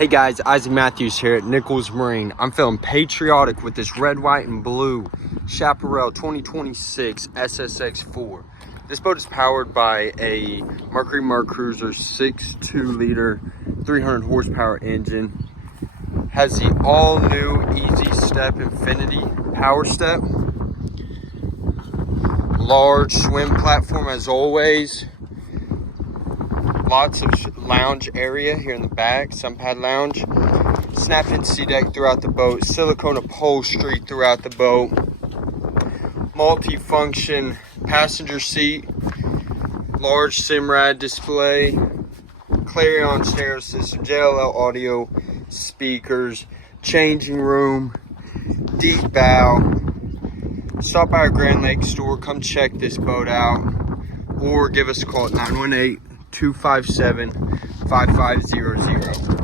Hey guys, Isaac Matthews here at Nichols Marine. I'm feeling patriotic with this red, white, and blue Chaparral 2026 SSX4. This boat is powered by a Mercury Cruiser 6.2 liter 300 horsepower engine. Has the all new Easy Step Infinity power step. Large swim platform as always. Lots of lounge area here in the back, sun pad lounge. Snap-in sea deck throughout the boat. Silicone upholstery throughout the boat. Multifunction passenger seat. Large Simrad display. Clarion stereo system. JLL audio speakers. Changing room. Deep bow. Stop by our Grand Lake store. Come check this boat out. Or give us a call at 918-257-5500.